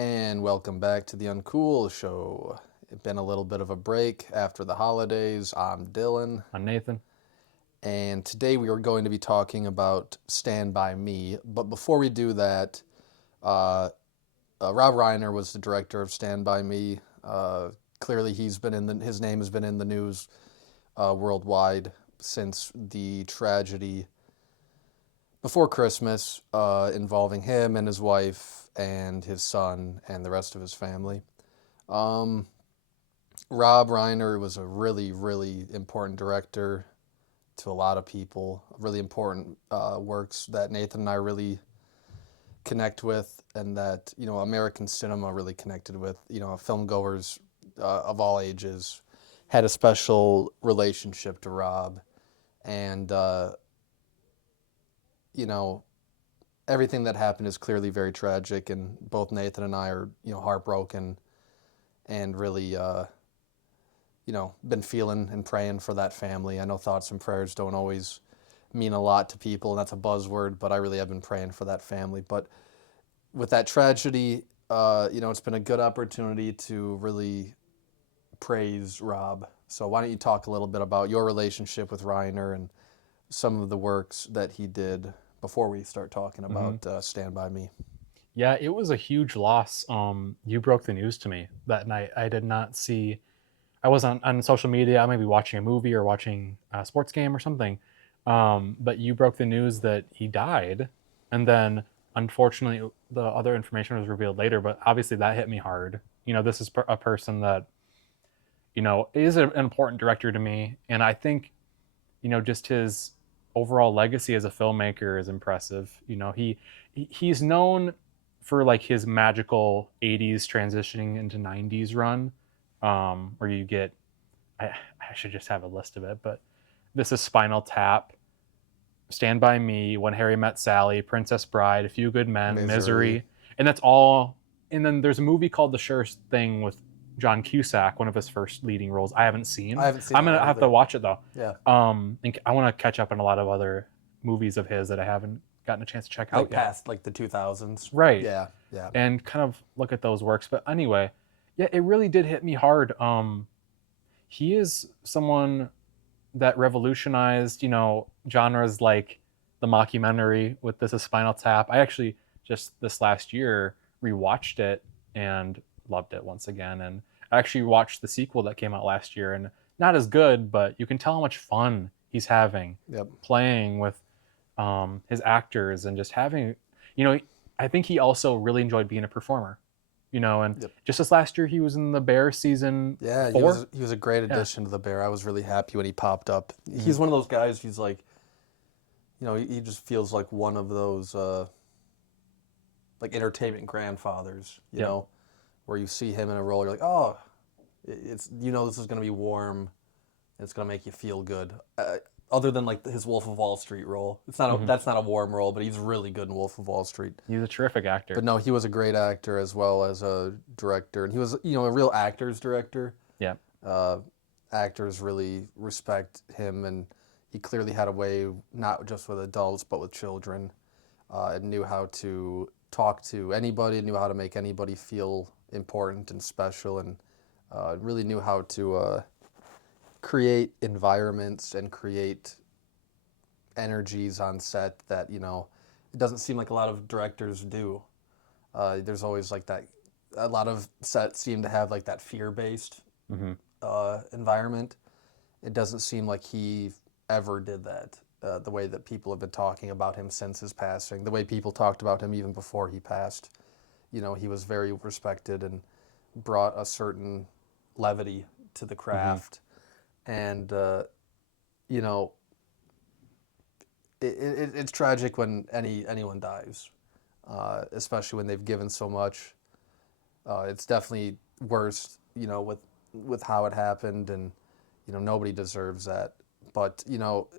And welcome back to the Uncool show. It's been a little bit of a break after the holidays. I'm Dylan, I'm Nathan. and today we are going to be talking about Stand By Me. But before we do that, uh, Rob Reiner was the director of Stand By Me. Clearly, his name has been in the news worldwide since the tragedy before Christmas involving him and his wife and his son and the rest of his family. Um, Rob Reiner was a really, really important director to a lot of people. Really important works that Nathan and I really connect with, and that American cinema really connected with. Film goers of all ages had a special relationship to Rob, and you know everything that happened is clearly very tragic, and both Nathan and I are heartbroken and really been feeling and praying for that family. I know thoughts and prayers don't always mean a lot to people, and that's a buzzword, but I really have been praying for that family. But with that tragedy, it's been a good opportunity to really praise Rob. So why don't you talk a little bit about your relationship with Reiner and some of the works that he did before we start talking hmm about Stand By Me? Yeah, it was a huge loss. You broke the news to me that night. I did not see. I was on social media. I might be watching a movie or watching a sports game or something. But you broke the news that he died, and then unfortunately the other information was revealed later. But obviously that hit me hard. This is a person that is an important director to me, and I think just his overall legacy as a filmmaker is impressive. He's known for like his magical 80s transitioning into 90s run, where you get I should just have a list of it, but this is Spinal Tap, Stand By Me, When Harry Met Sally, Princess Bride, A Few Good Men, Misery. Misery, and that's all. And then there's a movie called The Surest Thing with John Cusack, one of his first leading roles. I haven't I seen. haven't seen I'm that gonna one have to either. watch it though. Yeah. And I want to catch up on a lot of other movies of his that I haven't gotten a chance to check Like out yet. past like the 2000s. Right, Yeah, yeah. and kind of look at those works. But anyway, yeah, it really did hit me hard. He is someone that revolutionized, genres like the mockumentary with This Is Spinal Tap. I actually just this last year rewatched it and loved it once again. And I actually watched the sequel that came out last year, and not as good, but you can tell how much fun he's having Yep. playing with his actors and just having, you know, I think he also really enjoyed being a performer. And Yep. just this last year, he was in the Bear season Yeah, he four. was he was a great Yeah. addition to the Bear. I was really happy when he popped up. Mm-hmm. He's one of those guys. He's like, he just feels like one of those like entertainment grandfathers. Yep. Where you see him in a role, you're like, oh, it's this is gonna be warm. It's gonna make you feel good. Other than like his Wolf of Wall Street role, Mm-hmm. that's not a warm role, but he's really good in Wolf of Wall Street. He's a terrific But actor. no, he was a great actor as well as a director, and he was a real actor's director. Yeah. Uh, Actors really respect him, and he clearly had a way not just with adults but with children, and knew how to talk to anybody, knew how to make anybody feel important and special, and really knew how to create environments and create energies on set that it doesn't seem like a lot of directors do. There's always like that. A lot of sets seem to have like that fear-based Mm-hmm. environment. It doesn't seem like he ever did that. The way that people have been talking about him since his passing, the way people talked about him even before he passed, he was very respected and brought a certain levity to the Mm-hmm. craft. And, you know, it's tragic when anyone dies, especially when they've given so much. It's definitely worse, with how it happened, and nobody deserves that. But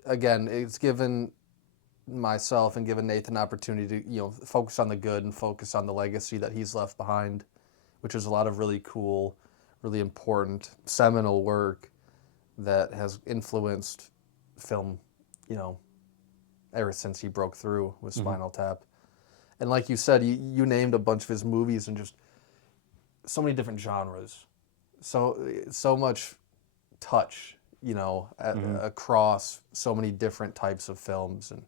again, it's given myself and given Nathan an opportunity to focus on the good and focus on the legacy that he's left behind, which is a lot of really cool, really important, seminal work that has influenced film, you know, ever since he broke through with Mm-hmm. Spinal Tap. And like you said, you named a bunch of his movies, and just so many different genres, so much touch, Hmm. across so many different types of films, and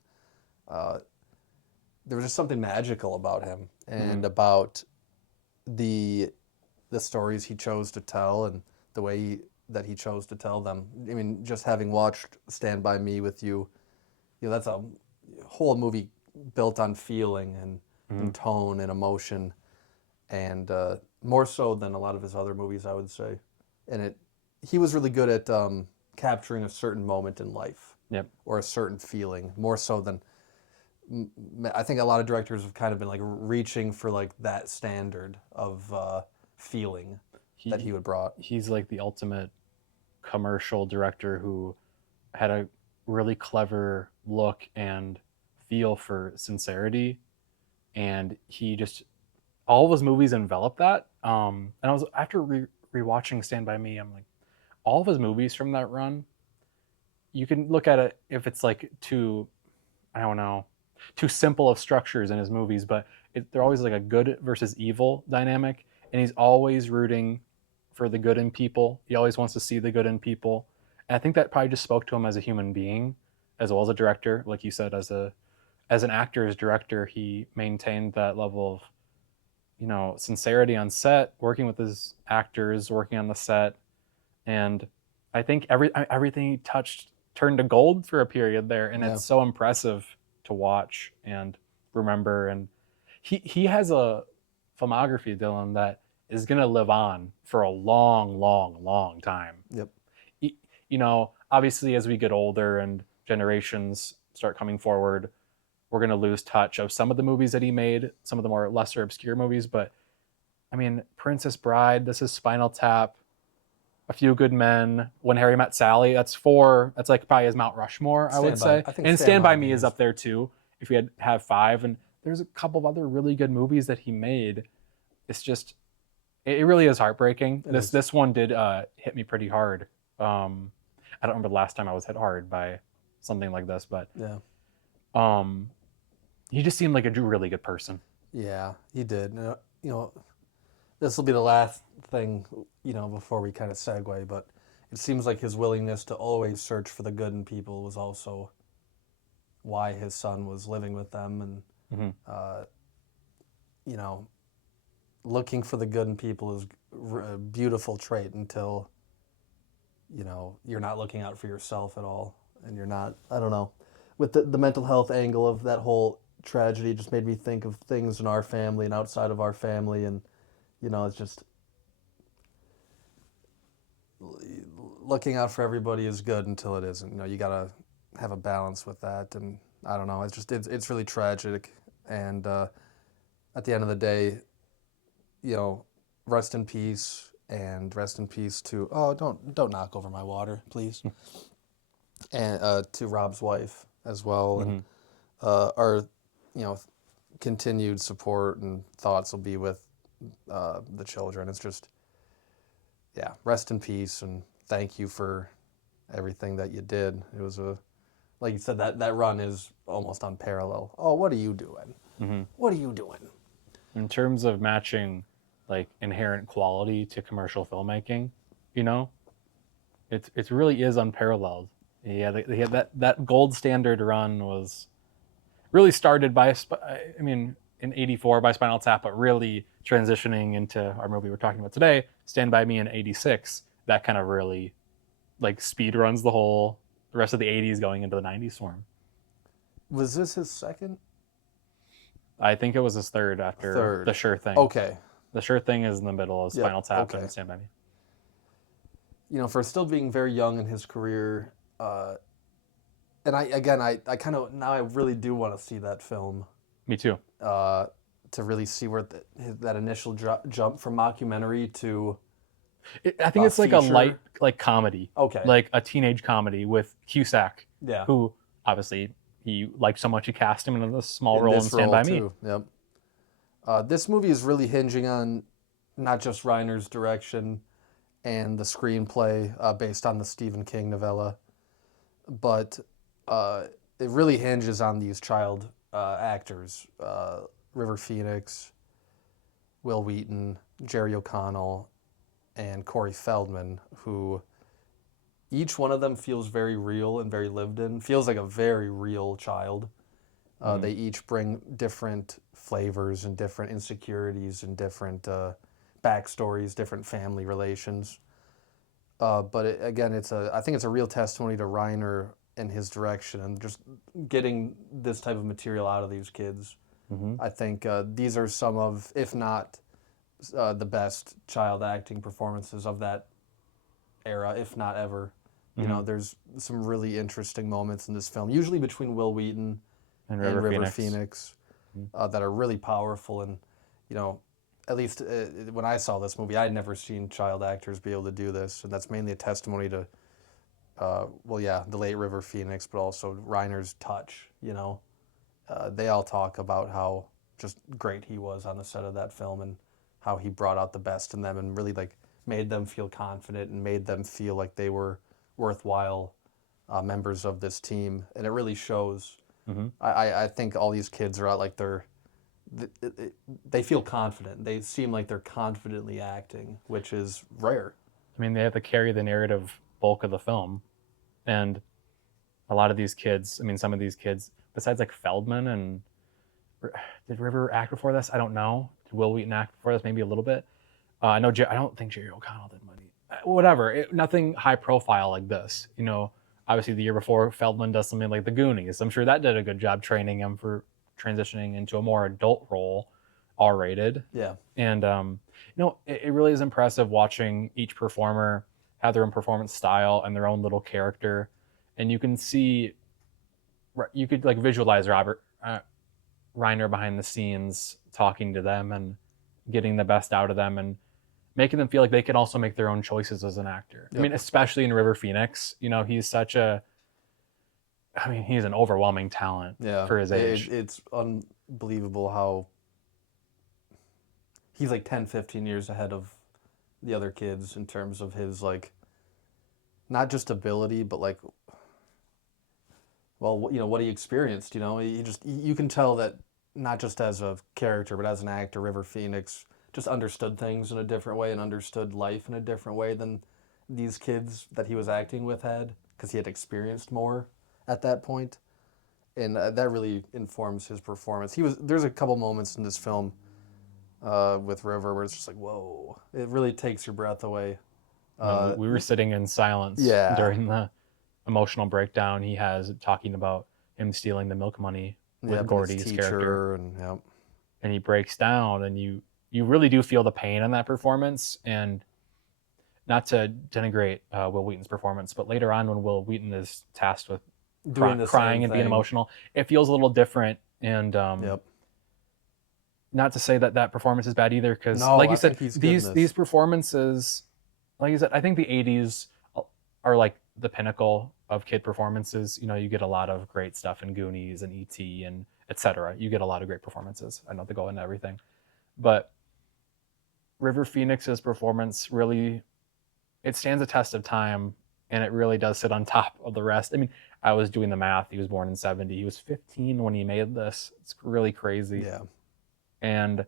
uh, there was just something magical about him Hmm. and about the the stories he chose to tell and the way that he chose to tell them. I mean, just having watched Stand by Me with you, that's a whole movie built on feeling Hmm. and tone and emotion, and more so than a lot of his other movies, I would say. And he was really good at capturing a certain moment in life Yep. or a certain feeling, more so than I think a lot of directors have kind of been like reaching for like that standard of feeling that he He would brought. he's like the ultimate commercial director who had a really clever look and feel for sincerity, and he just all of his movies envelop that. And I was after rewatching Stand by Me, I'm like, all of his movies from that run, you can look at it if it's like too, I don't know, too simple of structures in his movies, but they're always like a good versus evil dynamic, and he's always rooting for the good in people. He always wants to see the good in people, and I think that probably just spoke to him as a human being, as well as a director. Like you said, as an actor, as director, he maintained that level of sincerity on set, working with his actors, working on the set, and I think everything he touched turned to gold for a period there, and Yeah, it's so impressive to watch and remember. And he has a filmography, Dylan, that is gonna live on for a long, long, long time. yep, Obviously, as we get older and generations start coming forward, we're gonna lose touch of some of the movies that he made, some of the more lesser obscure movies. But I mean, Princess Bride, this is Spinal Tap, A Few Good Men, When Harry Met Sally. That's four. That's like probably his Mount Rushmore, I would say. I think And Stand Stand by by Me Me is is. up there too. If we have five, and there's a couple of other really good movies that he made. It's just it really is heartbreaking. It This is. this one did hit me pretty hard. Um, I don't remember the last time I was hit hard by something like this, but Yeah, um, he just seemed like a really good person. yeah, he did. This will be the last thing, before we kind of segue, but it seems like his willingness to always search for the good in people was also why his son was living with them, and Hmm. uh, you know, looking for the good in people is a beautiful trait until you're not looking out for yourself at all, and you're not. I don't know. With the mental health angle of that whole tragedy, just made me think of things in our family and outside of our family, and it's just looking out for everybody is good until it isn't. You gotta have a balance with that, and I don't know. It's really tragic, and at the end of the day, you know, rest in peace, and rest in peace to don't knock over my water, please, and to Rob's wife as well, and Hmm. our you know continued support and thoughts will be with the children. It's just yeah, rest in peace, and thank you for everything that you did. It was a like you said that run is almost unparalleled. Oh, what are you doing? Hmm. What are you doing? In terms of matching like inherent quality to commercial filmmaking, you know, it really is unparalleled. Yeah, that gold standard run was really started by I mean in '84 by Spinal Tap, but really transitioning into our movie we're talking about today, Stand by Me in '86. That kind of really like speed runs the rest of the '80s going into the '90s for him. Was this his second, I think it was his third after The third? Sure Thing. Okay. The Sure Thing is in the middle of Yep. Spinal Tap Okay. and Stand by Me. For still being very young in his career, and I kind of now I really do want to see that film, Me too. uh, to really see where that initial jump from mockumentary to I think it's like a light feature. like comedy, Okay. like a teenage comedy with Cusack, Yeah. who obviously he liked so much he cast him in a small In role in this Stand role by Me. too. Yep. This movie is really hinging on not just Reiner's direction and the screenplay based on the Stephen King novella, but uh, it really hinges on these child actors, River Phoenix, Will Wheaton, Jerry O'Connell, and Corey Feldman, who each one of them feels very real and very lived in. Feels like a very real child. They each bring different flavors and different insecurities and different backstories, different family relations. But again, I think it's a real testimony to Reiner and his direction and just getting this type of material out of these kids. I think these are some of, if not the best child acting performances of that era, if not ever. You know, there's some really interesting moments in this film, usually between Will Wheaton And and River River Phoenix. Phoenix, that are really powerful. And, you know, at least when I saw this movie, I had never seen child actors be able to do this. And that's mainly a testimony to, the late River Phoenix, but also Reiner's touch, you know. They all talk about how just great he was on the set of that film and how he brought out the best in them and really like made them feel confident and made them feel like they were worthwhile members of this team. And it really shows. I think all these kids are out like they feel confident. They seem like they're confidently acting, which is rare. I mean, they have to carry the narrative bulk of the film, and a lot of these kids. I mean, some of these kids, besides like Feldman and did River act before this? I don't know. Did Will Wheaton act before this? Maybe a little bit. I know. I don't think Jerry O'Connell did money. Whatever. Nothing high profile like this. You know, obviously the year before Feldman does something like The Goonies. I'm sure that did a good job training him for transitioning into a more adult role, R-rated. Yeah. And it really is impressive watching each performer have their own performance style and their own little character, and you can see, you could like visualize Robert Reiner behind the scenes talking to them and getting the best out of them and making them feel like they can also make their own choices as an actor. Yep. I mean, especially in River Phoenix, you know, he's an overwhelming talent for his age. It's unbelievable how he's like 10, 15 years ahead of the other kids in terms of his like not just ability, but like, well, you know, what he experienced. You know, you can tell that not just as a character, but as an actor, River Phoenix just understood things in a different way and understood life in a different way than these kids that he was acting with had, because he had experienced more at that point, and that really informs his performance. There's a couple moments in this film with River where it's just like, whoa, it really takes your breath away. We were sitting in silence during the emotional breakdown he has talking about him stealing the milk money with Gordy's character, and he breaks down, and you really do feel the pain in that performance. And not to denigrate Will Wheaton's performance, but later on when Will Wheaton is tasked with crying and being emotional, it feels a little different. And not to say that performance is bad either, because like you said, these performances, like you said, I think the 80s are like the pinnacle of kid performances. You know, you get a lot of great stuff in Goonies and E.T. and etc. You get a lot of great performances. I know they go into everything, but River Phoenix's performance really, it stands a test of time, and it really does sit on top of the rest. I mean, I was doing the math. He was born in 70. He was 15 when he made this. It's really crazy. Yeah. And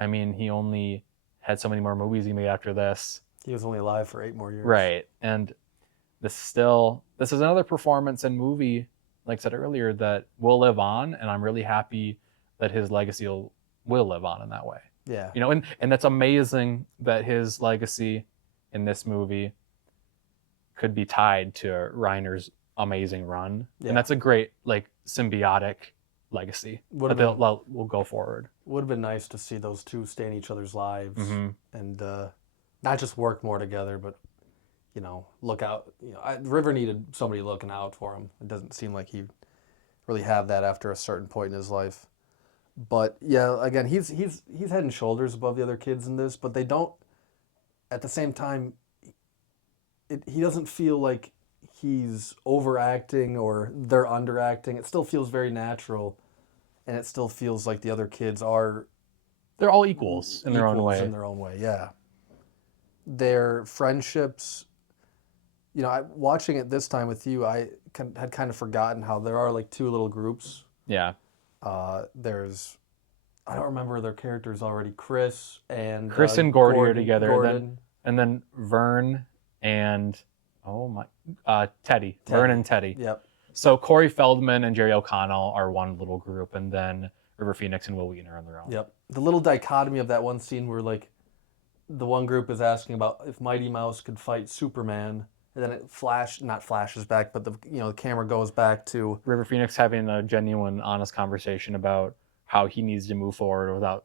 I mean, he only had so many more movies he made after this. He was only alive for 8 more years. Right. And this is another performance and movie, like I said earlier, that will live on. And I'm really happy that his legacy will live on in that way. Yeah. You know, and that's amazing that his legacy in this movie could be tied to Reiner's amazing run. Yeah. And that's a great, like, symbiotic legacy that will go forward. Would have been nice to see those two stay in each other's lives and not just work more together, but, you know, look out. You know, River needed somebody looking out for him. It doesn't seem like he really had that after a certain point in his life. But yeah, again, he's head and shoulders above the other kids in this, but they don't. At the same time, he doesn't feel like he's overacting or they're underacting. It still feels very natural, and it still feels like the other kids are. They're all equals in their own way. In their own way, yeah. Their friendships. You know, watching it this time with you, I had kind of forgotten how there are like 2 little groups. Yeah. There's I don't remember their characters already. Chris and Gordy are Gordon. together, Gordon. and then Vern and oh my, Teddy. Vern and Teddy. Yep. So Corey Feldman and Jerry O'Connell are one little group, and then River Phoenix and Will Wheaton are on their own. Yep. The little dichotomy of that one scene where like the one group is asking about if Mighty Mouse could fight Superman, and then it not flashes back, but the camera goes back to River Phoenix having a genuine, honest conversation about how he needs to move forward without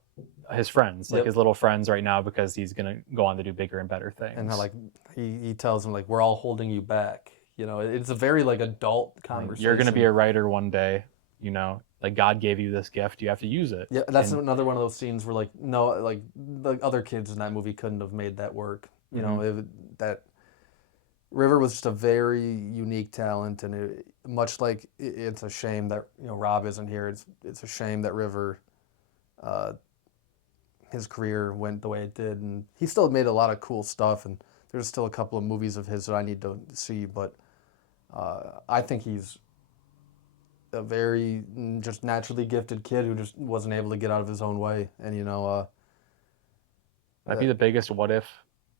his friends, like his little friends right now, because he's gonna go on to do bigger and better things. And how like he tells him like we're all holding you back. It's a very like adult conversation. Like, you're gonna be a writer one day. Like God gave you this gift, you have to use it. Yeah, that's another one of those scenes where like no, like the other kids in that movie couldn't have made that work. That River was just a very unique talent, and much like it's a shame that Rob isn't here. It's a shame that River, his career went the way it did, and he still made a lot of cool stuff. And there's still a couple of movies of his that I need to see, but I think he's a very just naturally gifted kid who just wasn't able to get out of his own way, and that'd be the biggest what if.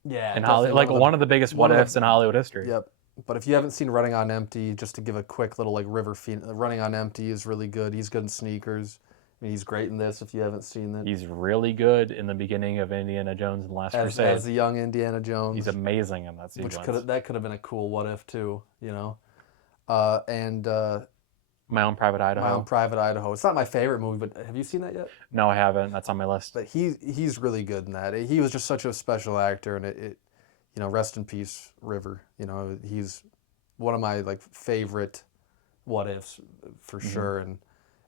Yeah, in Hollywood, like one of the biggest what ifs in Hollywood history. Yep. But if you haven't seen Running on Empty, just to give a quick little like River Phoenix, Running on Empty is really good. He's good in Sneakers. I mean, he's great in this. If you haven't seen it, he's really good in the beginning of Indiana Jones and the Last Crusade as the young Indiana Jones. He's amazing in that sequence. That could have been a cool what if too, and My Own Private Idaho. My Own Private Idaho. It's not my favorite movie, but have you seen that yet? No, I haven't. That's on my list. But he's really good in that. He was just such a special actor, and rest in peace, River. He's one of my like favorite what ifs for sure. And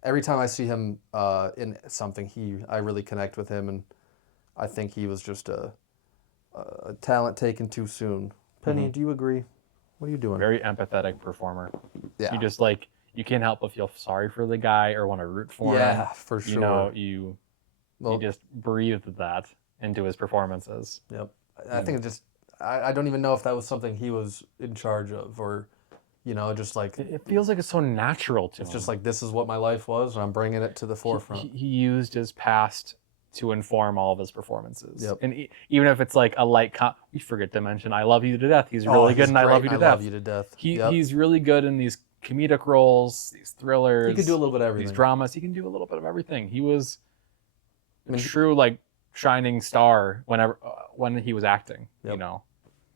every time I see him in something, I really connect with him, and I think he was just a talent taken too soon. Penny, do you agree? What are you doing? Very empathetic performer. Yeah. You just you can't help but feel sorry for the guy or want to root for him. Yeah, for sure. You just breathed that into his performances. Yep. I think I don't even know if that was something he was in charge of, or, just like... It feels like it's so natural to him. It's just like, this is what my life was, and I'm bringing it to the forefront. He used his past to inform all of his performances. Yep. And even if it's like a light... we forget to mention I Love You to Death. He's really good in I Love You to Death. I Love You to Death. He's really good in these comedic roles, these thrillers. He can do a little bit of everything. These dramas. He can do a little bit of everything. He was a true shining star when he was acting,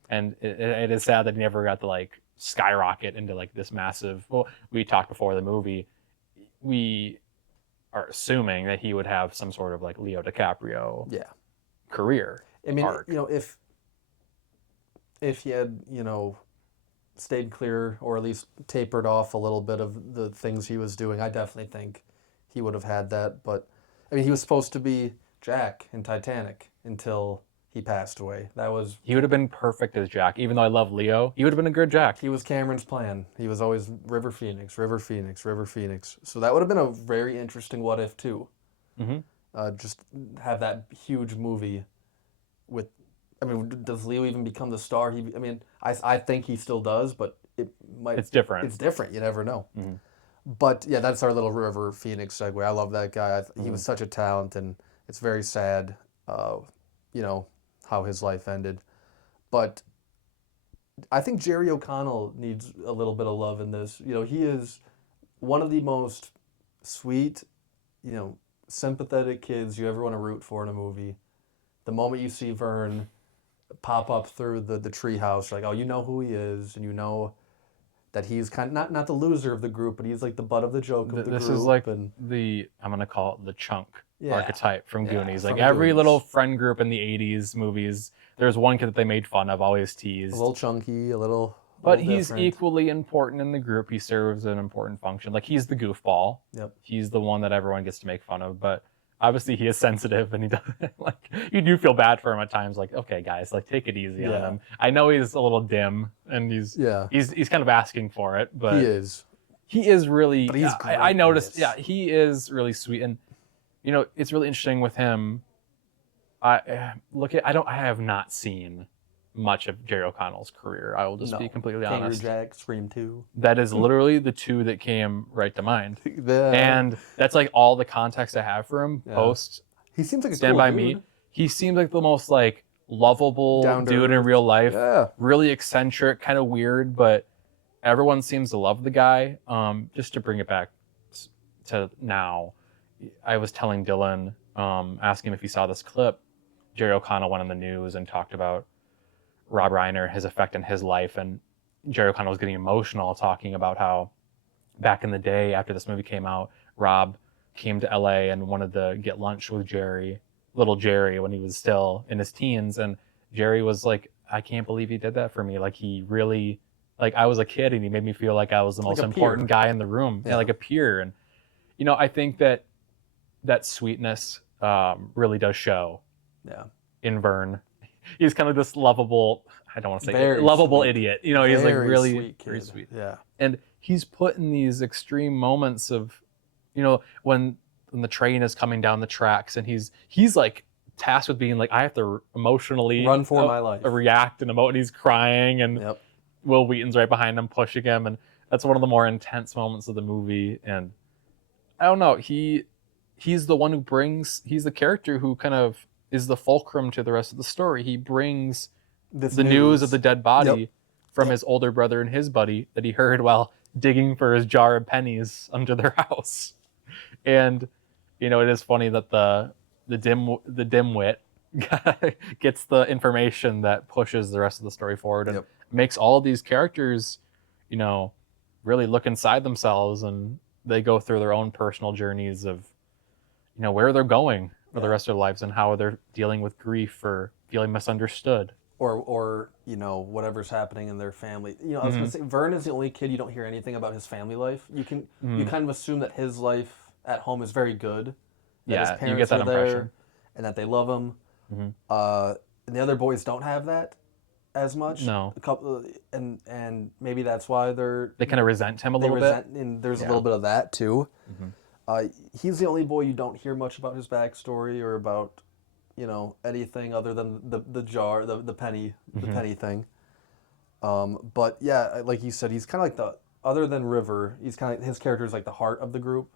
And it is sad that he never got to skyrocket into this massive... Well, we talked before the movie. We are assuming that he would have some sort of Leo DiCaprio career. I mean, arc. If he had, stayed clear or at least tapered off a little bit of the things he was doing, I definitely think he would have had that. But I mean, he was supposed to be Jack in Titanic until he passed away. He would have been perfect as Jack. Even though I love Leo, he would have been a good Jack. He was Cameron's plan. He was always River Phoenix, River Phoenix, River Phoenix. So that would have been a very interesting what if too. Just have that huge movie with... I mean, does Leo even become the star? I think he still does, but it's different. It's different. You never know. But yeah, that's our little River Phoenix segue. I love that guy. He was such a talent, and it's very sad, how his life ended. But I think Jerry O'Connell needs a little bit of love in this. He is one of the most sweet, sympathetic kids you ever want to root for in a movie. The moment you see Vern pop up through the treehouse, you're like, oh, you know who he is, and you know that he's kind of not the loser of the group, but he's the butt of the joke of the group. This is I'm gonna call it the chunk archetype from Goonies. Every Goonies. Little friend group in the '80s movies, there's one kid that they made fun of, always teased. A little chunky, a little. But he's equally important in the group. He serves an important function. He's the goofball. Yep. He's the one that everyone gets to make fun of. But obviously he is sensitive, and he does you do feel bad for him at times. Okay, guys, take it easy on him. I know he's a little dim, and he's kind of asking for it, but he is. He is really. But he's great. I noticed. Yeah, he is really sweet, and it's really interesting with him. I have not seen much of Jerry O'Connell's career. I will just be No. completely Kangaroo honest. Jack, Scream 2. That is literally the two that came right to mind. The, And that's like all the context I have for him yeah. post He seems like a Stand cool By dude. Me. He seems like the most like lovable Down to dude in earth. real life. Yeah. Really eccentric, kind of weird, but everyone seems to love the guy. Just to bring it back to now, I was telling Dylan, asking him if he saw this clip. Jerry O'Connell went on the news and talked about Rob Reiner, his effect on his life, and Jerry O'Connell was getting emotional talking about how back in the day after this movie came out, Rob came to LA and wanted to get lunch with little Jerry, when he was still in his teens. And Jerry was like, I can't believe he did that for me. Like, he really, like, I was a kid and he made me feel like I was the Like most a important peer. guy in the room. Yeah, like a peer. And, I think that sweetness really does show in Vern. He's kind of this lovable, I don't want to say Very lovable sweet. idiot. He's like Very really sweet kid. very sweet. Yeah. And he's put in these extreme moments of, when the train is coming down the tracks and he's like tasked with being like, I have to emotionally run for my life, react and emote, and he's crying, and Will Wheaton's right behind him pushing him, and that's one of the more intense moments of the movie. And I don't know, he's the one he's the character who kind of is the fulcrum to the rest of the story. He brings the news of the dead body from his older brother and his buddy that he heard while digging for his jar of pennies under their house. And it is funny that the dimwit gets the information that pushes the rest of the story forward, and makes all of these characters really look inside themselves, and they go through their own personal journeys of where they're going for the rest of their lives, and how they're dealing with grief or feeling misunderstood, or whatever's happening in their family. I was gonna say, Vern is the only kid you don't hear anything about his family life. You kind of assume that his life at home is very good. That his parents you get that are there, impression, and that they love him. And the other boys don't have that as much. No. A couple, and maybe that's why they kind of resent him a little bit. And there's a little bit of that too. He's the only boy you don't hear much about his backstory or about, anything other than the jar, the penny, the penny thing. But yeah, like you said, he's kind of like other than River, he's kind of, his character is like the heart of the group.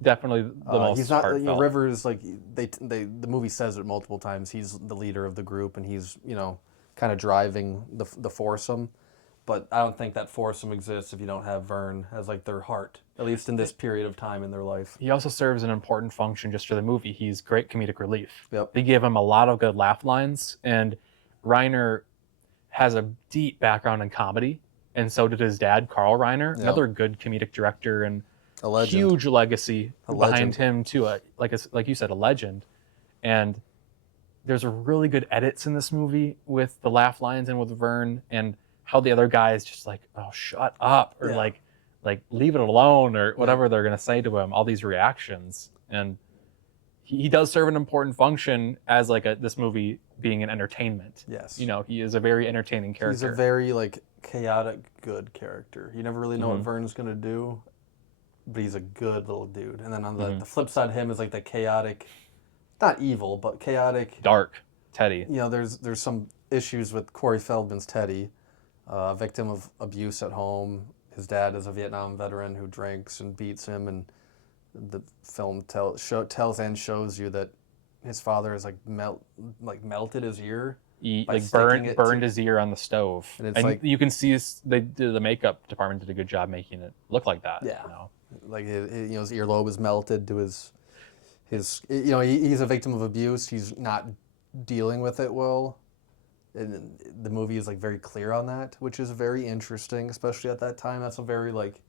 Definitely the most he's not, heartfelt. River is like, the movie says it multiple times, he's the leader of the group, and he's, kind of driving the foursome. But I don't think that foursome exists if you don't have Vern as like their heart, at least in this period of time in their life. He also serves an important function just for the movie. He's great comedic relief. Yep. They give him a lot of good laugh lines, and Reiner has a deep background in comedy, and so did his dad, Carl Reiner, another good comedic director, and a legend. Huge legacy behind him too. Like you said, a legend. And there's really good edits in this movie with the laugh lines and with Vern, and how the other guys just like, oh, shut up, or like leave it alone, or whatever they're gonna say to him. All these reactions, and he does serve an important function as like this movie being an entertainment. Yes. He is a very entertaining character. He's a very like chaotic good character. You never really know what Vern's gonna do, but he's a good little dude. And then on the flip side of him is like the chaotic, not evil, but chaotic, dark Teddy. There's some issues with Corey Feldman's Teddy, victim of abuse at home. His dad is a Vietnam veteran who drinks and beats him, and the film tells and shows you that his father has melted his ear. He burned his ear on the stove, and you can see the makeup department did a good job making it look like that. Yeah, like his earlobe is melted to his he's a victim of abuse. He's not dealing with it well, and the movie is like very clear on that, which is very interesting, especially at that time. That's a very like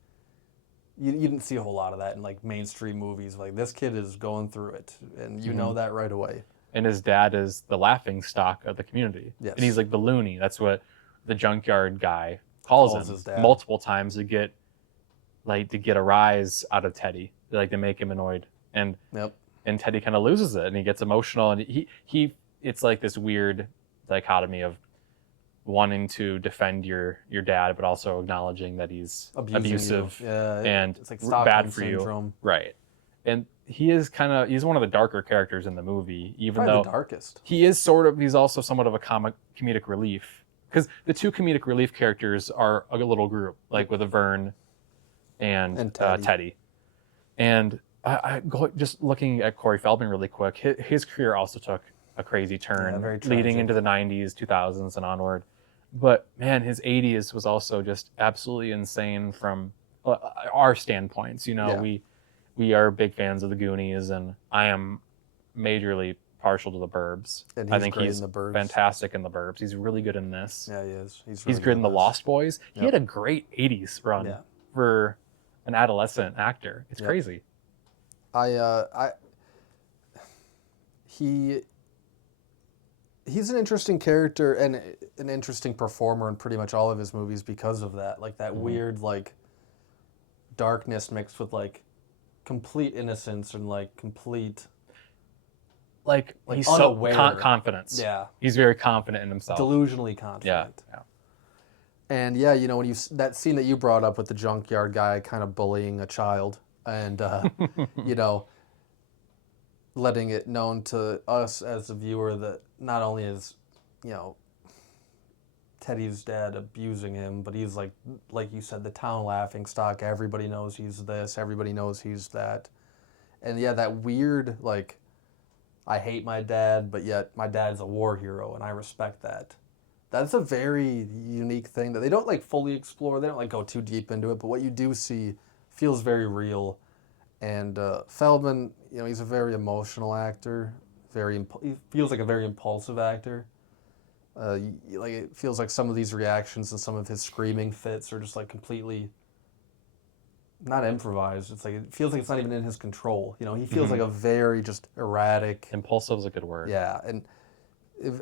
you didn't see a whole lot of that in like mainstream movies. Like, this kid is going through it, and you know that right away. And his dad is the laughing stock of the community. Yes. And he's like the loony. That's what the junkyard guy calls him his dad multiple times to get a rise out of Teddy, to make him annoyed. And Teddy kind of loses it, and he gets emotional, and he it's like this weird dichotomy of wanting to defend your dad, but also acknowledging that he's abusive and it's like bad for syndrome. You. Right. And he's one of the darker characters in the movie, even Probably though the darkest. he's also somewhat of a comedic relief. because the two comedic relief characters are a little group, like with a Vern and And Teddy. Teddy. And just looking at Corey Feldman really quick, his career also took a crazy Yeah, turn very leading tragic. into the 90s, 2000s, and onward. But man, his 80s was also just absolutely insane from our standpoints. You know, Yeah. we are big fans of the Goonies, and I am majorly partial to the Burbs. And I he's think great in he's the Burbs. fantastic in the Burbs. He's really good in this. Yeah, he is. He's He's really good good in in the this. Lost Boys. He Yep. had a great 80s run Yeah. for an adolescent actor. It's Yep. crazy. I he he's an interesting character and an interesting performer in pretty much all of his movies because of that. Like that weird like darkness mixed with like complete innocence and like complete Like like he's unaware. so confidence. Yeah. He's very confident in himself. Delusionally Yeah. confident. Yeah. And yeah, you know, when that scene that you brought up with the junkyard guy kind of bullying a child and you know, letting it known to us as a viewer that not only is, you know, Teddy's dad abusing him, but he's like you said, the town laughing stock. Everybody knows he's this. Everybody knows he's that. And yeah, that weird like, I hate my dad, but yet my dad's a war hero, and I respect that. That's a very unique thing that they don't like fully explore. They don't like go too deep into it, but what you do see feels very real. And Feldman, you know, he's a very emotional actor. He feels like a very impulsive actor. Like it feels like some of these reactions and some of his screaming fits are just like completely not improvised. It's like it feels like it's not even in his control. You know, he feels like a very just erratic. Impulsive is a good word. Yeah, and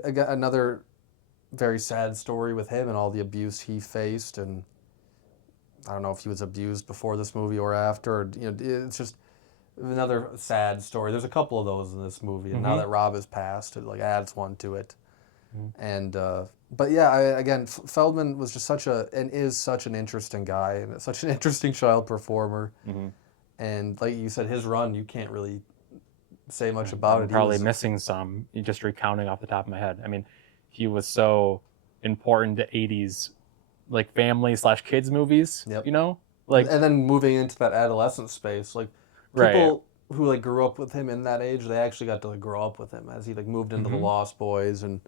again, another very sad story with him and all the abuse he faced, and I don't know if he was abused before this movie or after. Or, you know, it's just another sad story. There's a couple of those in this movie, and now that Rob has passed, it like adds one to it. And but yeah, again, Feldman was just such an interesting guy and such an interesting child performer. And like you said, his run, you can't really say much about I'm it. probably missing some, just recounting off the top of my head. I mean, he was so important to 80s like family / kids movies. Yep. You know, like and then moving into that adolescent space, like people who like grew up with him in that age, they actually got to like grow up with him as he like moved into the Lost Boys and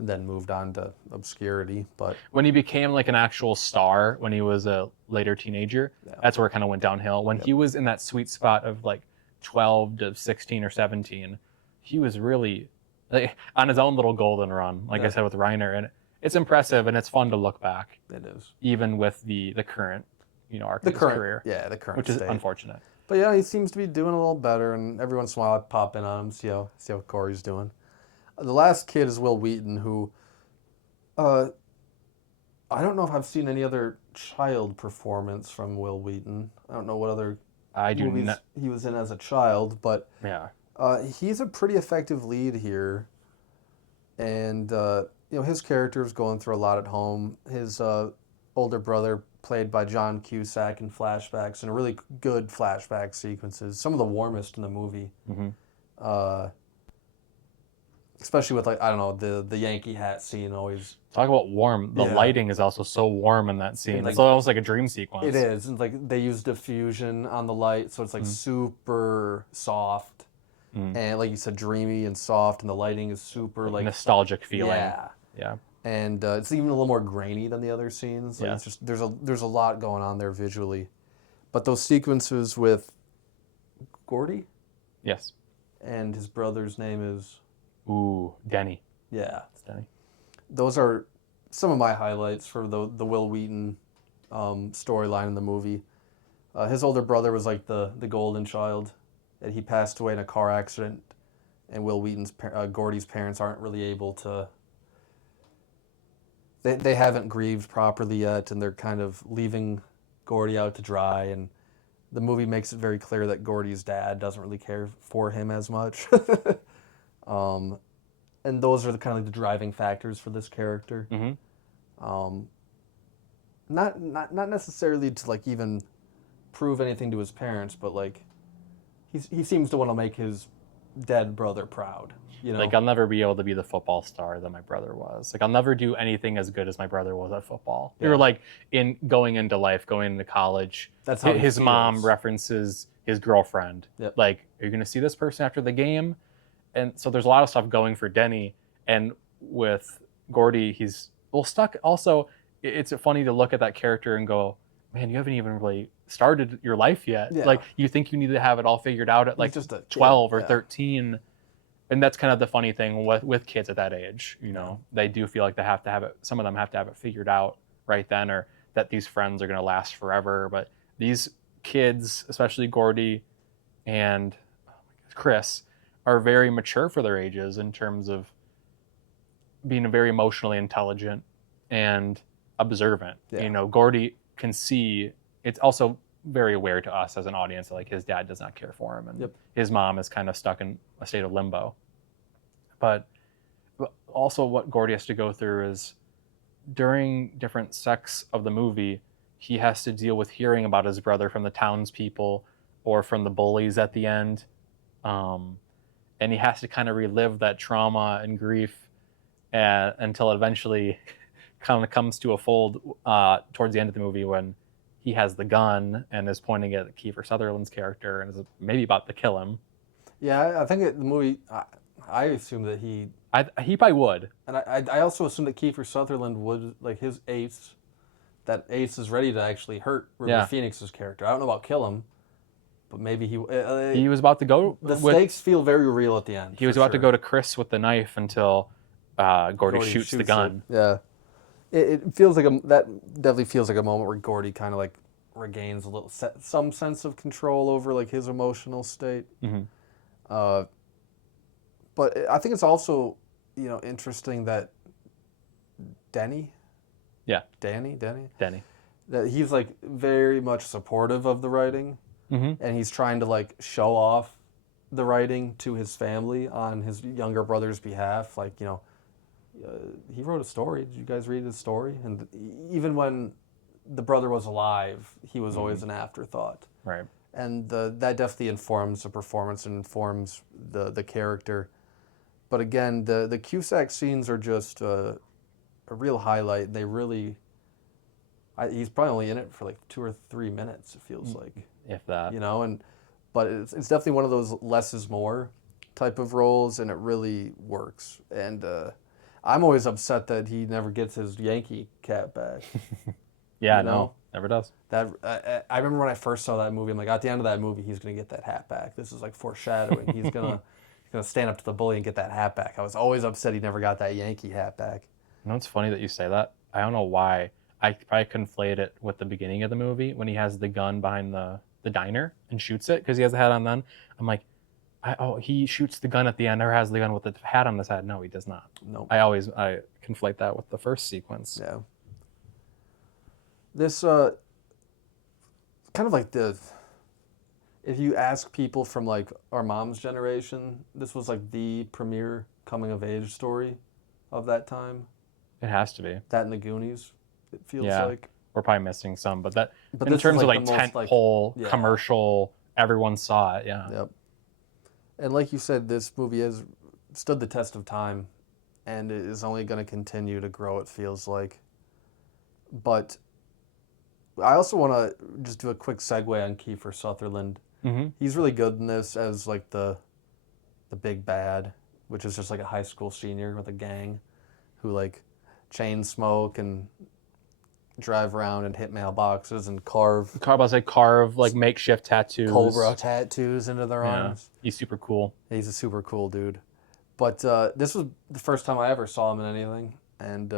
then moved on to obscurity. But when he became like an actual star when he was a later teenager, that's where it kind of went downhill. When he was in that sweet spot of like 12 to 16 or 17, he was really like, on his own little golden run, like I said with Reiner, and it's impressive and it's fun to look back. It is, even with the current, you know, arc of his career. Yeah, the current which is state. Unfortunate. But yeah, he seems to be doing a little better, and every once in a while I pop in on him, see how Corey's doing. The last kid is Will Wheaton, who, I don't know if I've seen any other child performance from Will Wheaton. I don't know what other movies he was in as a child, but yeah, he's a pretty effective lead here, and you know, his character is going through a lot at home. His older brother, played by John Cusack in flashbacks, and really good flashback sequences, some of the warmest in the movie. Especially with like, I don't know, the Yankee hat scene always. talk about warm. The lighting is also so warm in that scene. Like, it's almost like a dream sequence. It is, and like they use diffusion on the light, so it's like super soft, and like you said, dreamy and soft, and the lighting is super like nostalgic feeling. Yeah. And it's even a little more grainy than the other scenes. Like it's just there's a lot going on there visually, but those sequences with Gordy, yes, and his brother's name is Denny. Yeah, it's Denny. Those are some of my highlights for the Will Wheaton storyline in the movie. His older brother was like the golden child, and he passed away in a car accident. And Will Wheaton's Gordy's parents aren't really able to. They haven't grieved properly yet, and they're kind of leaving Gordy out to dry. And the movie makes it very clear that Gordy's dad doesn't really care for him as much. And those are the kind of like the driving factors for this character. Not necessarily to like even prove anything to his parents, but like he seems to want to make his dead brother proud. You know, Like, I'll never be able to be the football star that my brother was. Like, I'll never do anything as good as my brother was at football. Yeah. Or like in going into life, going into college. That's how he his mom feels. references his girlfriend. Yep. Like, are you going to see this person after the game? And so there's a lot of stuff going for Denny. And with Gordy, he's stuck. Also, it's funny to look at that character and go, man, you haven't even really started your life yet. Yeah. Like, you think you need to have it all figured out at like just a 12 kid, or yeah. 13. And that's kind of the funny thing with kids at that age. You know, they do feel like they have to have it. Some of them have to have it figured out right then, or that these friends are going to last forever. But these kids, especially Gordy and Chris, are very mature for their ages in terms of being very emotionally intelligent and observant. Yeah. You know, Gordy can see. It's also very aware to us as an audience that like his dad does not care for him, and Yep. his mom is kind of stuck in a state of limbo. But also what Gordy has to go through is during different sects of the movie, he has to deal with hearing about his brother from the townspeople or from the bullies at the end. And he has to kind of relive that trauma and grief until it eventually kind of comes to a fold towards the end of the movie when he has the gun and is pointing at Kiefer Sutherland's character and is maybe about to kill him. Yeah, I think the movie. I assume that he probably would, and I also assume that Kiefer Sutherland would, like, his ace. That ace is ready to actually hurt River Phoenix's character. I don't know about kill him, but maybe he was about to go. The stakes feel very real at the end. He was about to go to Chris with the knife until Gordy shoots the gun. Yeah, it feels like that definitely feels like a moment where Gordy kind of like regains a little some sense of control over like his emotional state. Mm-hmm. But I think it's also, interesting that Danny, that he's like very much supportive of the writing, and he's trying to like show off the writing to his family on his younger brother's behalf. Like, he wrote a story. Did you guys read his story? And even when the brother was alive, he was always an afterthought. Right. And that definitely informs the performance and informs the character. But again, the Cusack scenes are just a real highlight. They really, he's probably only in it for like 2 or 3 minutes. It feels like, if that, but it's definitely one of those less is more type of roles, and it really works. And I'm always upset that he never gets his Yankee cap back. Yeah, no, never does. That I remember when I first saw that movie. I'm like, at the end of that movie, he's gonna get that hat back. This is like foreshadowing. He's gonna stand up to the bully and get that hat back. I was always upset he never got that Yankee hat back. It's funny that you say that. I don't know why. I probably conflate it with the beginning of the movie when he has the gun behind the diner and shoots it because he has the hat on then. I'm like, he shoots the gun at the end or has the gun with the hat on his head. No, he does not. No. I conflate that with the first sequence. Yeah. This kind of like if you ask people from like our mom's generation, this was like the premier coming of age story of that time. It has to be. That and the Goonies, it feels like. We're probably missing some, but in this terms is of like the most, tentpole commercial, everyone saw it. Yeah. Yep. And like you said, this movie has stood the test of time, and it is only going to continue to grow, it feels like. But I also want to just do a quick segue on Kiefer Sutherland. Mm-hmm. He's really good in this as like the big bad, which is just like a high school senior with a gang who like chain smoke and drive around and hit mailboxes and carve like makeshift tattoos, cobra tattoos into their arms. He's super cool. He's a super cool dude. But this was the first time I ever saw him in anything, and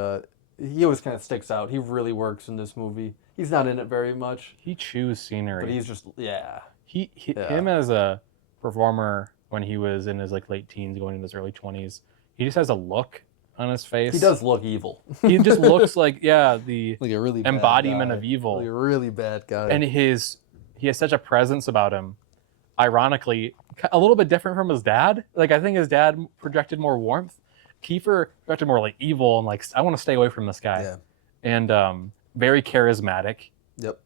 he always kind of sticks out. He really works in this movie. He's not in it very much. He chews scenery. But he's just, Him as a performer when he was in his like late teens, going into his early 20s, he just has a look on his face. He does look evil. He just looks like the like a really embodiment bad guy. of evil. Like a really bad guy. And he has such a presence about him. Ironically, a little bit different from his dad. Like, I think his dad projected more warmth. Kiefer projected more like evil and like, I want to stay away from this guy. Yeah. And very charismatic. Yep.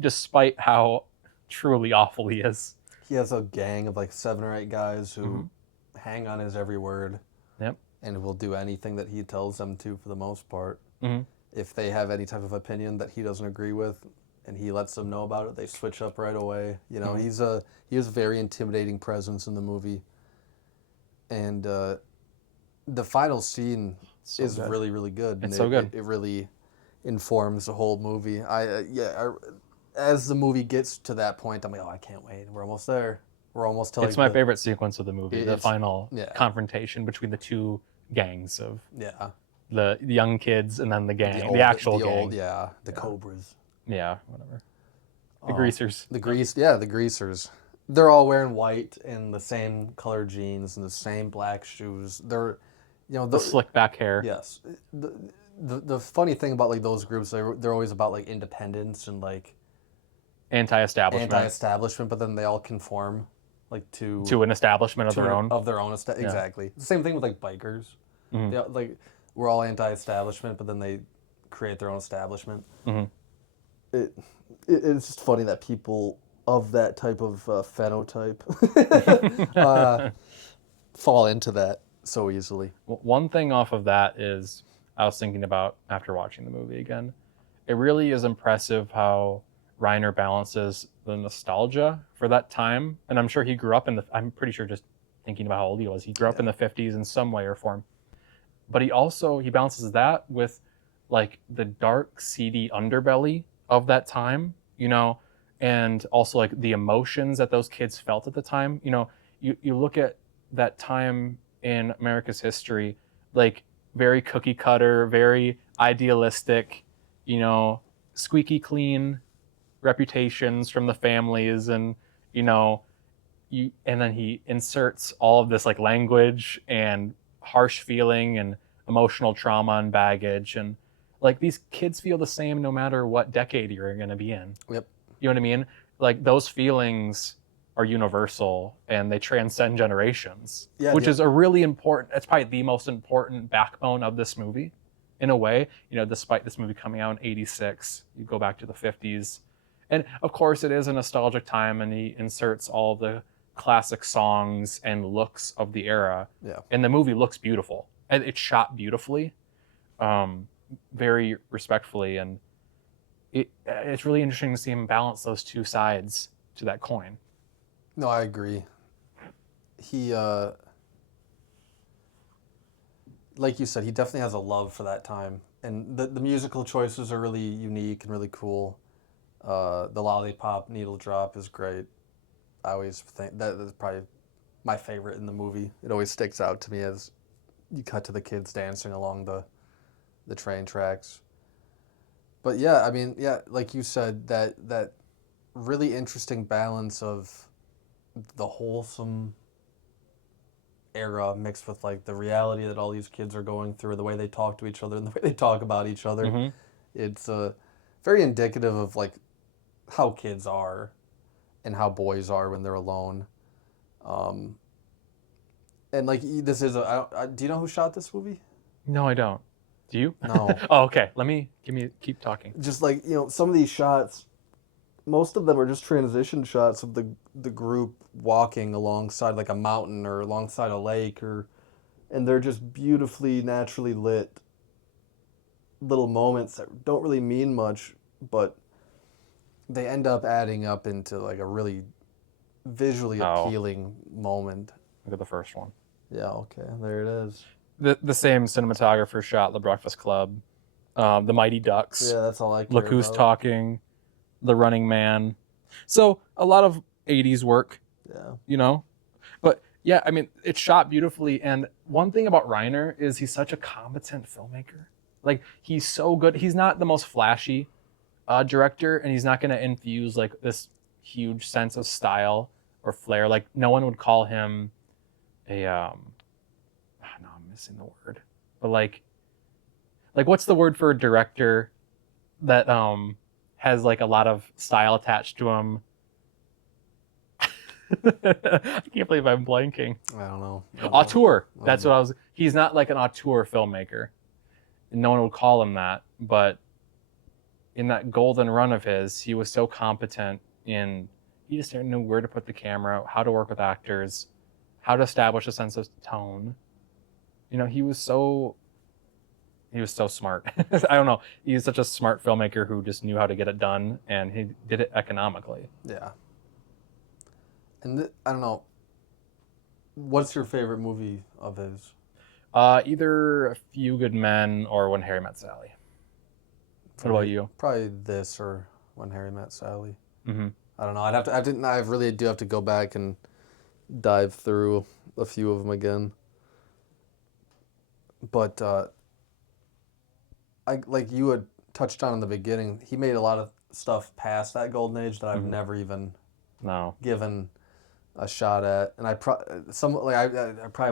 Despite how truly awful he is. He has a gang of like 7 or 8 guys who hang on his every word Yep. and will do anything that he tells them to for the most part. Hmm. If they have any type of opinion that he doesn't agree with and he lets them know about it, they switch up right away. You know, Hmm. he has a very intimidating presence in the movie. And the final scene So is good. really, really good. And It's so good. it really informs the whole movie. As the movie gets to that point, I'm like, oh, I can't wait. We're almost there. We're almost to It's like my favorite sequence of the movie, the it's final yeah, confrontation between the two gangs of yeah. the young kids and then the gang, the actual gang. Yeah, the Yeah. Cobras. Yeah, whatever. The greasers. The greasers. They're all wearing white and the same colored jeans and the same black shoes. They're, The slick back hair. yes. The, the funny thing about like those groups, they're always about like independence and like Anti-establishment. anti-establishment, but then they all conform like To an establishment of their own. Yeah. Yeah. Exactly. The same thing with like bikers. Hmm. Like we're all anti-establishment, but then they create their own establishment. Hmm. It, it's just funny that people of that type of phenotype fall into that so easily. One thing off of that is I was thinking about after watching the movie again. It really is impressive how Reiner balances the nostalgia for that time, and I'm sure he grew up in the. I'm pretty sure just thinking about how old he was, he grew up in the '50s in some way or form. But he balances that with like the dark, seedy underbelly of that time, and also like the emotions that those kids felt at the time. You look at that time in America's history, like very cookie cutter, very idealistic, you know, squeaky clean reputations from the families, and you know, and then he inserts all of this like language and harsh feeling and emotional trauma and baggage, and like these kids feel the same no matter what decade you're going to be in. Yep. You know what I mean? Like those feelings are universal and they transcend generations, Yeah. which is a really important, it's probably the most important backbone of this movie in a way. Despite this movie coming out in 86, you go back to the 50s. And of course, it is a nostalgic time, and he inserts all the classic songs and looks of the era. Yeah. And the movie looks beautiful. And it's shot beautifully, very respectfully. And it's really interesting to see him balance those two sides to that coin. No, I agree. He, like you said, he definitely has a love for that time, and the musical choices are really unique and really cool. The lollipop needle drop is great. I always think that's probably my favorite in the movie. It always sticks out to me as you cut to the kids dancing along the train tracks. But yeah, I mean, yeah, like you said, that really interesting balance of the wholesome era mixed with like the reality that all these kids are going through, the way they talk to each other and the way they talk about each other. Mm-hmm. It's very indicative of like how kids are and how boys are when they're alone. And like this is do you know who shot this movie? No, I don't. Do you? No. Oh, okay. Keep talking. Just like, some of these shots, most of them are just transition shots of the group walking alongside like a mountain or alongside a lake, and they're just beautifully naturally lit little moments that don't really mean much, but they end up adding up into like a really visually appealing moment. Look at the first one. Yeah, okay, there it is. The same cinematographer shot The Breakfast Club, The Mighty Ducks. Yeah, that's all I care Look Who's about. Talking, The Running Man. So a lot of 80s work. Yeah. But yeah, I mean, it's shot beautifully. And one thing about Reiner is he's such a competent filmmaker. Like, he's so good. He's not the most flashy director, and he's not going to infuse like this huge sense of style or flair. Like, no one would call him a no, I'm missing the word. But like what's the word for a director that has like a lot of style attached to him? I can't believe I'm blanking. I don't know. Auteur. That's what I was. He's not like an auteur filmmaker. No one would call him that. But in that golden run of his, he was so competent in. He just knew where to put the camera, how to work with actors, how to establish a sense of tone. You know, he was so smart. I don't know. He's such a smart filmmaker who just knew how to get it done, and he did it economically. Yeah. And I don't know. What's your favorite movie of his? Either A Few Good Men or When Harry Met Sally. For What about me, you? probably this or When Harry Met Sally. Mm-hmm. I don't know. I'd have to. I really do have to go back and dive through a few of them again. But I like you had touched on in the beginning. He made a lot of stuff past that golden age that I've Mm-hmm. never even No. given a shot at, and I probably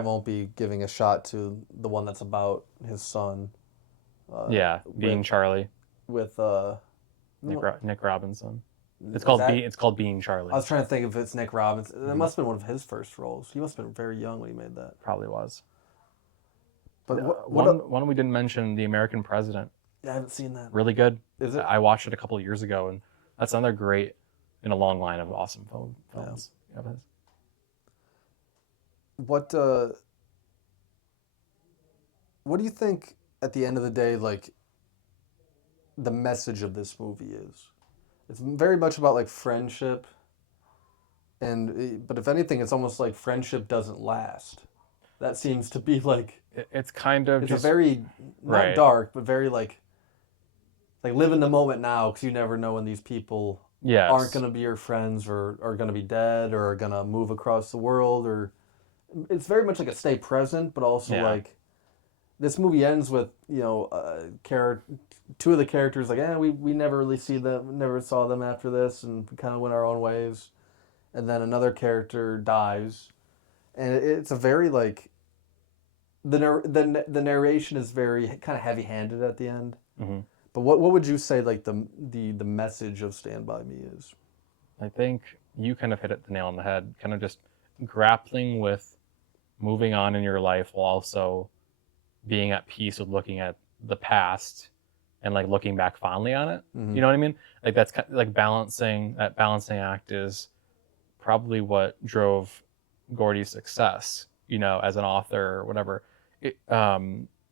won't be giving a shot to the one that's about his son. Yeah, With Being Charlie, with Nick Robinson. It's is called that It's called Being I Charlie. was trying to think if it's Nick Robinson. That Mm-hmm. must have been one of his first roles. He must have been very young when he made that. Probably was. But One we didn't mention, The American President. I haven't seen that. Really good. Is it? I watched it a couple of years ago, and that's another great in a long line of awesome Yeah. films. Of his. What what do you think at the end of the day, like the message of this movie is? It's very much about like friendship, and but if anything, it's almost like friendship doesn't last. That seems to be like It's kind of it's a just very not right. dark, but very like live in the moment now because you never know when these people aren't Yes. going to be your friends or are going to be dead or are going to move across the world or it's very much like a stay present but also Yeah. like this movie ends with two of the characters like we never really see them never saw them after this and kind of went our own ways and then another character dies and it's a very like the narration is very kind of heavy handed at the end. Hmm. But what would you say like the message of Stand By Me is? I think you kind of hit it the nail on the head. Kind of just grappling with moving on in your life while also being at peace with looking at the past and like looking back fondly on it. Mm-hmm. You know what I mean? Like that's kind of like balancing act is probably what drove Gordy's success, you know, as an author or whatever.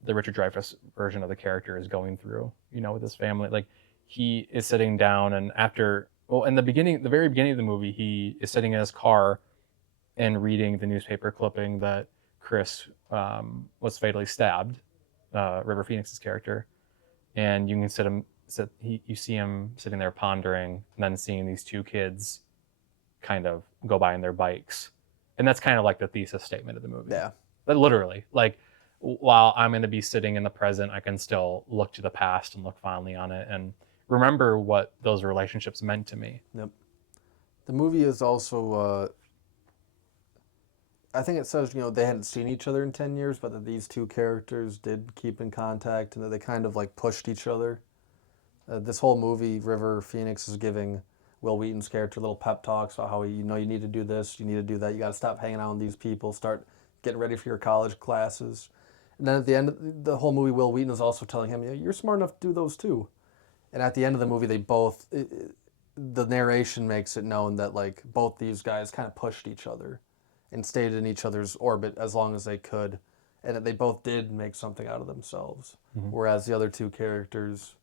The Richard Dreyfuss version of the character is going through, you know, with his family. Like he is sitting down and in the very beginning of the movie, he is sitting in his car and reading the newspaper clipping that Chris was fatally stabbed, River Phoenix's character, and you can you see him sitting there pondering, and then seeing these two kids kind of go by on their bikes, and that's kind of like the thesis statement of the movie. Yeah. But literally, like while I'm going to be sitting in the present, I can still look to the past and look fondly on it and remember what those relationships meant to me. Yep. The movie is also I think it says they hadn't seen each other in 10 years, but that these two characters did keep in contact and that they kind of like pushed each other. This whole movie, River Phoenix is giving Will Wheaton's character little pep talks about how you need to do this, you need to do that, you got to stop hanging out with these people, start getting ready for your college classes. And then at the end of the whole movie, Will Wheaton is also telling him, you're smart enough to do those too. And at the end of the movie, the narration makes it known that like both these guys kind of pushed each other and stayed in each other's orbit as long as they could, and that they both did make something out of themselves. Mm-hmm. Whereas the other two characters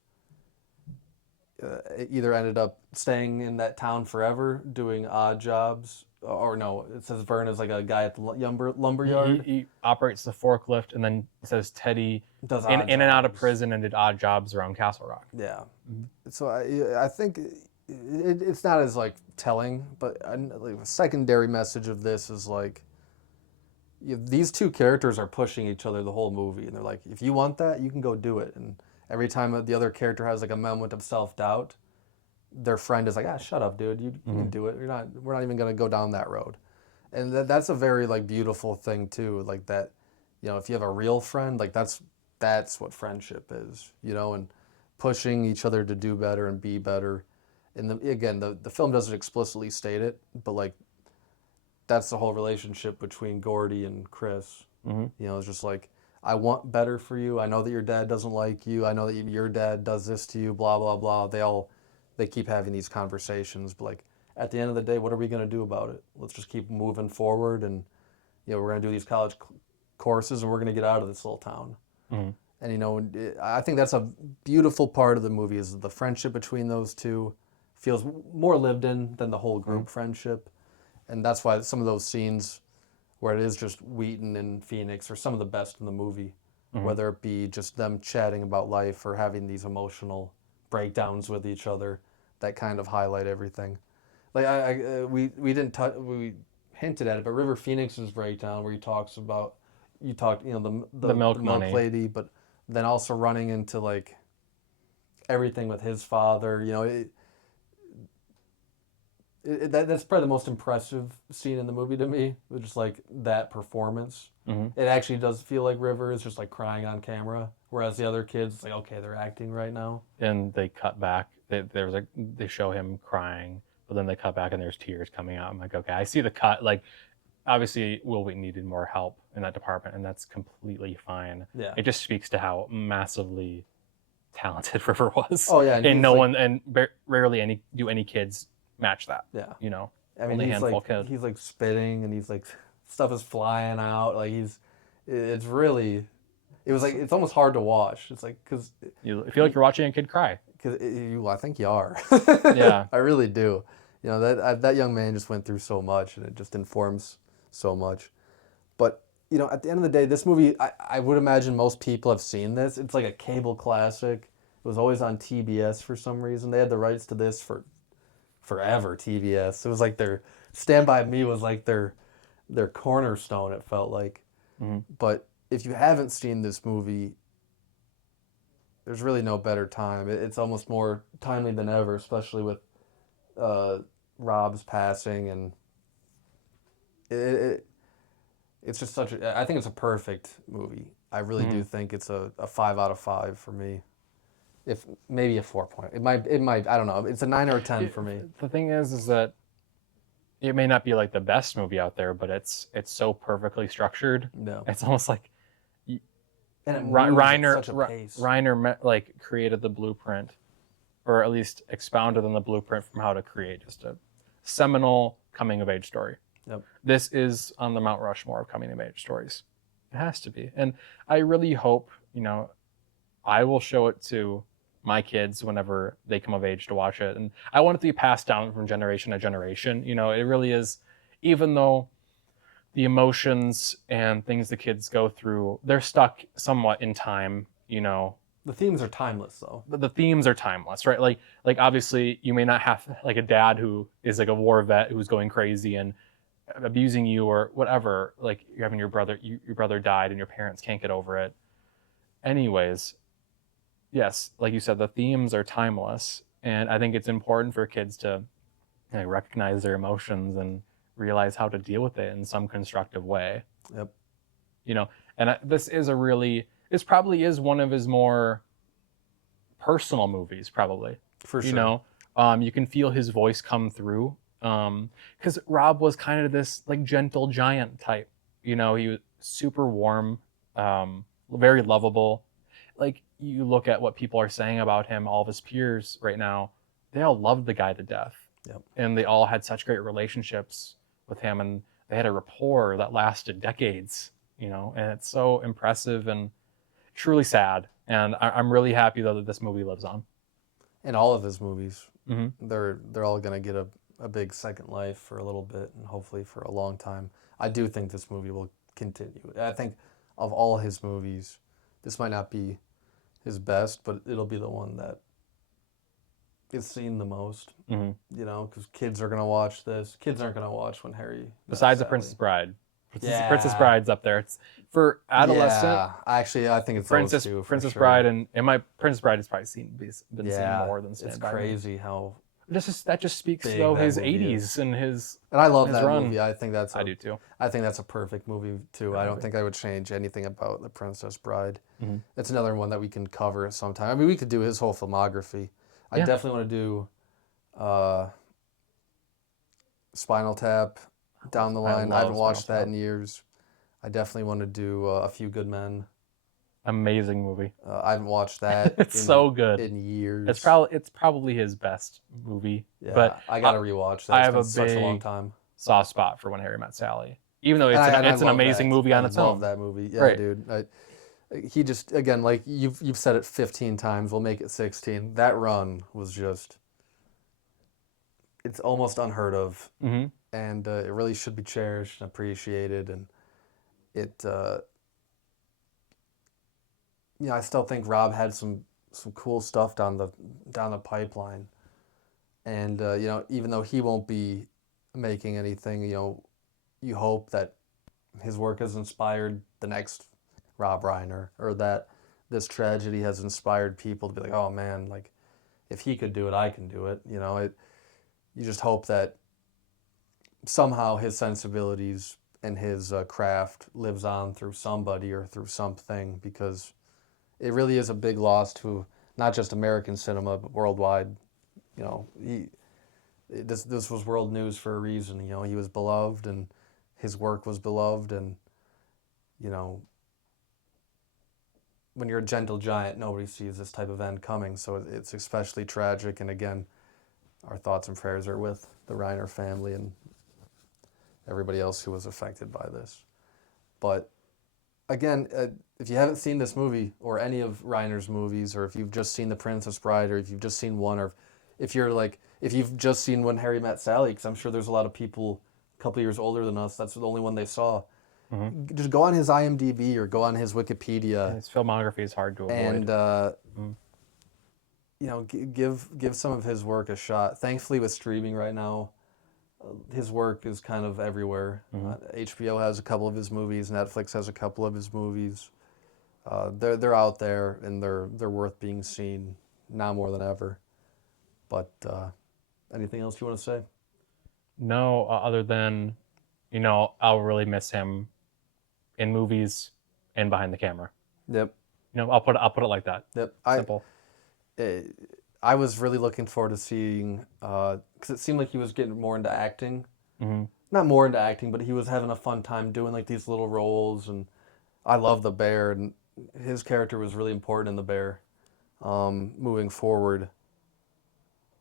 either ended up staying in that town forever, doing odd jobs, or no, it says Vern is like a guy at the lumber yard. He operates the forklift, and then it says Teddy Does in odd and out of jobs. prison and did odd jobs around Castle Rock. Yeah. So I think it's not as like telling, but like, a secondary message of this is like these two characters are pushing each other the whole movie, and they're like, if you want that, you can go do it. And every time the other character has like a moment of self doubt, their friend is like, shut up, dude, you can do it. We're not even gonna go down that road. And that's a very like beautiful thing too, like that. If you have a real friend, like that's what friendship is, and pushing each other to do better and be better. And the film doesn't explicitly state it, but like that's the whole relationship between Gordy and Chris. Mm-hmm. It's just like, I want better for you. I know that your dad doesn't like you. I know that your dad does this to you, blah, blah, blah. They keep having these conversations, but like at the end of the day, what are we going to do about it? Let's just keep moving forward and we're going to do these college courses and we're going to get out of this little town. Mhm. And I think that's a beautiful part of the movie is the friendship between those two feels more lived in than the whole group friendship. And that's why some of those scenes where it is just Wheaton and Phoenix are some of the best in the movie, Mhm. whether it be just them chatting about life or having these emotional breakdowns with each other that kind of highlight everything. Like we didn't touch we hinted at it, but River Phoenix's breakdown where he talks about The the milk milk money. lady, but then also running into like everything with his father. That's probably the most impressive scene in the movie to me. With just like that performance. Mhm. It actually does feel like River is just like crying on camera, whereas the other kids, it's like okay, they're acting right now. And they cut back. They show him crying, but then they cut back and there's tears coming out. I'm like, okay, I see the cut. Like, obviously, Will Wheaton needed more help in that department, and that's completely fine. Yeah. It just speaks to how massively talented River was, Oh yeah, and and he's no like one, and rarely any kids match that. yeah. You know, I mean, only a handful kid. he's like spitting and he's like stuff is flying out. Like it's really, it was like it's almost hard to watch. It's like You feel like you're watching a kid cry. I think you are. Yeah. I really do. That young man just went through so much, and it just informs so much. But at the end of the day, this movie, I would imagine most people have seen this. It's like a cable classic. It was always on TBS for some reason. They had the rights to this for forever. TBS. It was like their Stand By Me was like their cornerstone. It felt like. Mm-hmm. But if you haven't seen this movie, there's really no better time. It's almost more timely than ever, especially with uh, Rob's passing, and it, it it's just such a. I think it's a perfect movie. I really Mm-hmm. do think it's a 5 out of 5 for me. If maybe a 4 point. It might I don't know. It's a 9 or a 10 for me. The thing is that it may not be like the best movie out there, but it's so perfectly structured. No. It's almost like And it moves at such a pace. Reiner like created the blueprint, or at least expounded on the blueprint from how to create just a seminal coming of age story. Yep. This is on the Mount Rushmore of coming of age stories. It has to be, and I really hope I will show it to my kids whenever they come of age to watch it, and I want it to be passed down from generation to generation. It really is, even though the emotions and things the kids go through, they're stuck somewhat in time. The themes are timeless, though. The themes are timeless, right? Like obviously you may not have like a dad who is like a war vet who's going crazy and abusing you or whatever. Like you're having your brother died and your parents can't get over it. Anyways, yes, like you said, the themes are timeless, and I think it's important for kids to recognize their emotions and realize how to deal with it in some constructive way. Yep. And this probably is one of his more personal movies, probably. For sure. You can feel his voice come through, because Rob was kind of this like gentle giant type. He was super warm, very lovable. Like you look at what people are saying about him, all of his peers right now, they all loved the guy to death. Yep. And they all had such great relationships with him, and they had a rapport that lasted decades. And it's so impressive and truly sad. And I'm really happy though that this movie lives on. In all of his movies, Mm-hmm. they're all gonna get a big second life for a little bit and hopefully for a long time. I do think this movie will continue. I think of all his movies, this might not be his best, but it'll be the one that is seen the most. Mm-hmm. Because kids are gonna watch this. Kids aren't gonna watch When Harry Met Besides The Sally. Princess Bride. Yeah. Princess Bride's up there. It's for adolescent. Yeah, actually, I think it's those two. Princess sure. Bride and Princess Bride has probably been Yeah, seen more than Stand it's By Me. crazy how. That just speaks big though that his movie 80s is. and his. And I love his that run. movie. I think I do too. I think that's a perfect movie too. I don't think I would change anything about The Princess Bride. Mm-hmm. It's another one that we can cover at some time. I mean, we could do his whole filmography. I Yeah. definitely want to do Spinal Tap down the line. I haven't watched that in years. I definitely want to do A Few Good Men. Amazing movie. I haven't watched that. It's so good. In years. It's probably his best movie. Yeah, but I gotta rewatch that. I It's have been a such a long big time. soft spot for When Harry Met Sally. even though And I it's an love amazing that. movie I on its love own. that movie. Yeah, Right. dude. He just, again, like you've said it 15 times. We'll make it 16. That run was just, it's almost unheard of, Mm-hmm. and it really should be cherished and appreciated. And it, I still think Rob had some cool stuff down the pipeline. And even though he won't be making anything, you hope that his work has inspired the next Rob Reiner, or that this tragedy has inspired people to be like, oh man, like if he could do it, I can do it. You just hope that somehow his sensibilities and his craft lives on through somebody or through something, because it really is a big loss to not just American cinema but worldwide. This was world news for a reason. He was beloved and his work was beloved, and you know when you're a gentle giant, nobody sees this type of end coming. So it's especially tragic. And again, our thoughts and prayers are with the Reiner family and everybody else who was affected by this. But again, if you haven't seen this movie or any of Reiner's movies, or if you've just seen The Princess Bride, or if you've just seen one, or if you've just seen When Harry Met Sally, because I'm sure there's a lot of people a couple years older than us, that's the only one they saw. Mm-hmm. Just go on his IMDb or go on his And Wikipedia, his filmography is hard to avoid. and Mm-hmm. give some of his work a shot. Thankfully, with streaming right now, his work is kind of everywhere. Mm-hmm. HBO has a couple of his movies. Netflix has a couple of his movies. They're out there, and they're worth being seen now more than ever. But anything else you want to say? No, other than, I'll really miss him in movies and behind the camera. Yep, I'll put it like that. yep. Simple. Eh, I was really looking forward to seeing, because it seemed like he was getting more into acting. Mm-hmm. Not more into acting, but he was having a fun time doing like these little roles. And I love the bear, and his character was really important in the bear, moving forward.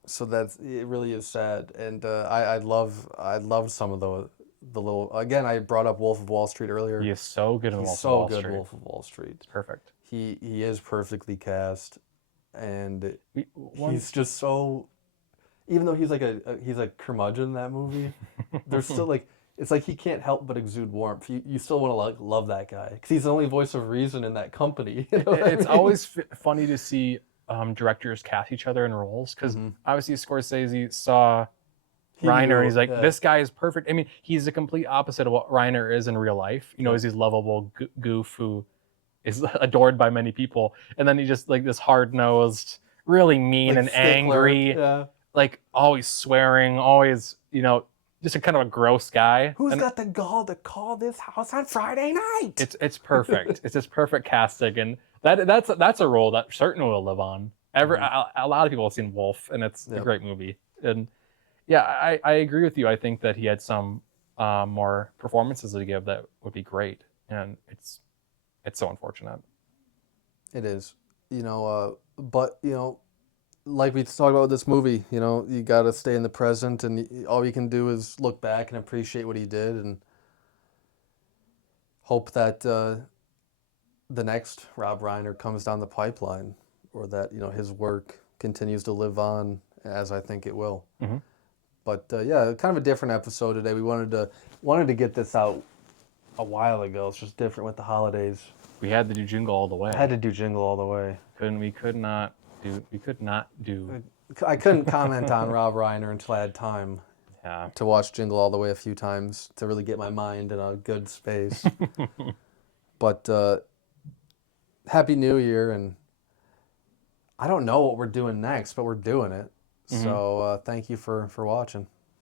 So it really is sad. And I love some of the little, again, I brought up Wolf of Wall Street He earlier. is so good in He's Wolf of so Wall good in Street. Wolf of Wall Street. It's perfect. He is perfectly cast, and One. he's just so, even though he's a curmudgeon in that movie, there's still like, it's like he can't help but exude warmth. You still want to like love that guy because he's the only voice of reason in that company. You know what I It's mean? always funny to see directors cast each other in roles, because Mm-hmm. obviously Scorsese saw He Reiner and knew, he's like, yeah, this guy is perfect. I mean, he's the complete opposite of what Reiner is in real life. yep. He's this lovable goof who is adored by many people, and then he just like this hard nosed, really mean Like and stickler, angry, yeah. like always swearing, always just a kind of a gross guy. Who's And got the gall to call this house on Friday night? it's perfect. It's just perfect casting, and that's a role that certainly will live on. Mm-hmm. A lot of people have seen Wolf, and it's a Yep. great movie. And yeah, I agree with you. I think that he had some more performances to give that would be great, and it's so unfortunate. It is, but like we talked about with this movie, you got to stay in the present, and all you can do is look back and appreciate what he did, and hope that the next Rob Reiner comes down the pipeline, or that his work continues to live on, as I think it will. Mm-hmm. But yeah, kind of a different episode today. We wanted to get this out a while ago. It's just different with the holidays. We had to do Jingle All the I had Way. to do Jingle All the Way. We could not do. I couldn't comment on Rob Reiner until I had time Yeah. to watch Jingle All the Way a few times to really get my mind in a good space. But Happy New Year, and I don't know what we're doing next, but we're doing it. Mm-hmm. So thank you for watching.